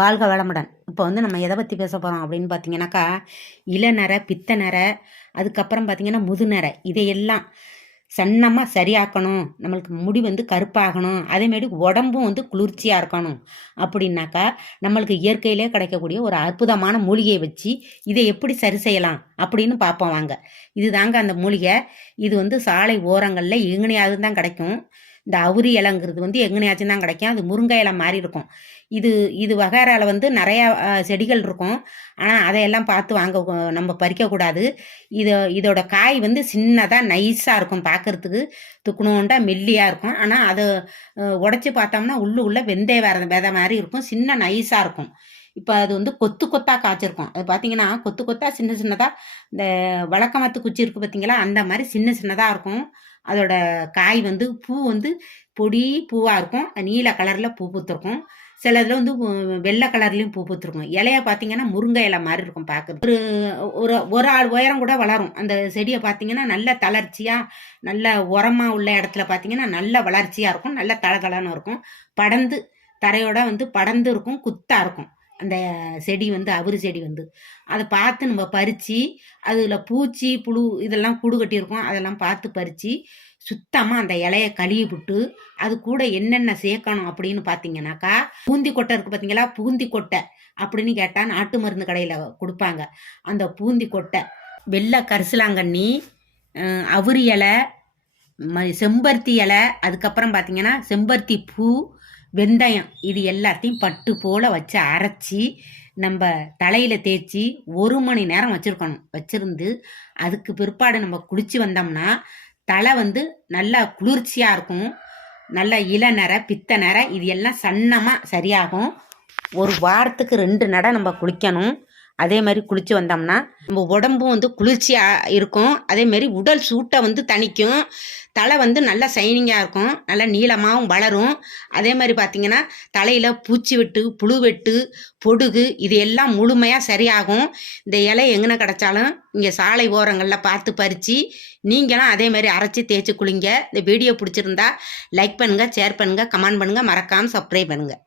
வாழ்க வளமுடன். இப்போ வந்து நம்ம எதை பற்றி பேச போகிறோம் அப்படின்னு பார்த்தீங்கன்னாக்கா இளநரை பித்தநரை அதுக்கப்புறம் பார்த்தீங்கன்னா முதுநரை இதையெல்லாம் சன்னமாக சரியாக்கணும். நம்மளுக்கு முடி வந்து கருப்பாகணும். அதேமாரி உடம்பும் வந்து குளிர்ச்சியாக இருக்கணும். அப்படின்னாக்கா நம்மளுக்கு இயற்கையிலே கிடைக்கக்கூடிய ஒரு அற்புதமான மூலிகையை வச்சு இதை எப்படி சரி செய்யலாம் அப்படின்னு பார்ப்போம் வாங்க. இது தாங்க அந்த மூலிகை. இது வந்து சாலை ஓரங்களில் எங்கனையாவது தான் கிடைக்கும். இந்த அவுரி இலங்கிறது வந்து எங்கனையாச்சும் தான் கிடைக்கும். அது முருங்கை இலை மாதிரி இருக்கும். இது இது வகைரால வந்து நிறையா செடிகள் இருக்கும். ஆனால் அதையெல்லாம் பார்த்து வாங்க நம்ம பறிக்கக்கூடாது இது இதோட காய் வந்து சின்னதாக நைஸாக இருக்கும் பார்க்கறதுக்கு. துக்குணுண்டா மெல்லியாக இருக்கும். ஆனால் அதை உடச்சி பார்த்தோம்னா உள்ளு உள்ள வெந்தய வேற வித மாதிரி இருக்கும். சின்ன நைஸாக இருக்கும். இப்போ அது வந்து கொத்து கொத்தாக காய்ச்சிருக்கும். அது பார்த்தீங்கன்னா கொத்து கொத்தாக சின்ன சின்னதாக இந்த வழக்கமத்து குச்சி இருக்குது பார்த்தீங்களா? அந்த மாதிரி சின்ன சின்னதாக இருக்கும். அதோட காய் வந்து பூ வந்து பொடி பூவாக இருக்கும். நீல கலரில் பூ பூத்திருக்கும். சில இதில் வந்து வெள்ளை கலர்லேயும் பூ பூத்திருக்கும். இலைய பார்த்தீங்கன்னா முருங்கை இலை மாதிரி இருக்கும் பார்க்குறது ஒரு ஒரு ஒரு ஆள் உயரம் கூட வளரும். அந்த செடியை பார்த்தீங்கன்னா நல்ல தளர்ச்சியாக நல்ல உரமாக உள்ள இடத்துல பார்த்தீங்கன்னா நல்ல வளர்ச்சியாக இருக்கும். நல்ல தளதளன்னு இருக்கும். படந்து தரையோட வந்து படந்து இருக்கும். குத்தாக இருக்கும். அந்த செடி வந்து அவரு செடி வந்து அதை பார்த்து நம்ம பறித்து அதில் பூச்சி புழு இதெல்லாம் கூடு கட்டியிருக்கோம். அதெல்லாம் பார்த்து பறித்து சுத்தமாக அந்த இலையை கழுவி விட்டு அது கூட என்னென்ன சேர்க்கணும் அப்படின்னு பார்த்தீங்கன்னாக்கா பூந்தி கொட்டை இருக்குது பார்த்தீங்களா? பூந்தி கொட்டை அப்படின்னு கேட்டால் நாட்டு மருந்து கடையில் கொடுப்பாங்க. அந்த பூந்தி கொட்டை வெள்ளை கரிசலாங்கண்ணி அவரி இலை ம- செம்பருத்தி இலை அதுக்கப்புறம் பார்த்தீங்கன்னா செம்பருத்தி பூ வெந்தயம் இது எல்லாத்தையும் பட்டு போல் வச்சு அரைச்சி நம்ம தலையில் தேய்ச்சி ஒரு மணி நேரம் வச்சுருக்கணும். வச்சுருந்து அதுக்கு பிற்பாடு நம்ம குளிச்சு வந்தோம்னா தலை வந்து நல்லா குளிர்ச்சியாக இருக்கும். நல்ல இளநர பித்த நர இது எல்லாம் சன்னமாக சரியாகும். ஒரு வாரத்துக்கு ரெண்டு நடை நம்ம குளிக்கணும். அதே மாதிரி குளிச்சு வந்தோம்னா நம்ம உடம்பும் வந்து குளிர்ச்சியாக இருக்கும். அதே மாதிரி உடல் சூட்டை வந்து தணிக்கும். தலை வந்து நல்லா சைனிங்காக இருக்கும். நல்லா நீளமாகவும் வளரும். அதே மாதிரி பார்த்தீங்கன்னா தலையில் பூச்சி வெட்டு புழு வெட்டு பொடுகு இது எல்லாம் முழுமையாக சரியாகும். இந்த இலை எங்கன கிடச்சாலும் இங்கே சாலை ஓரங்களில் பார்த்து பறித்து நீங்களும் அதே மாதிரி அரைச்சி தேய்ச்சி குளிங்க. இந்த வீடியோ பிடிச்சிருந்தா லைக் பண்ணுங்கள் ஷேர் பண்ணுங்கள் கமெண்ட் பண்ணுங்கள் மறக்காமல் சப்ஸ்கிரைப் பண்ணுங்கள்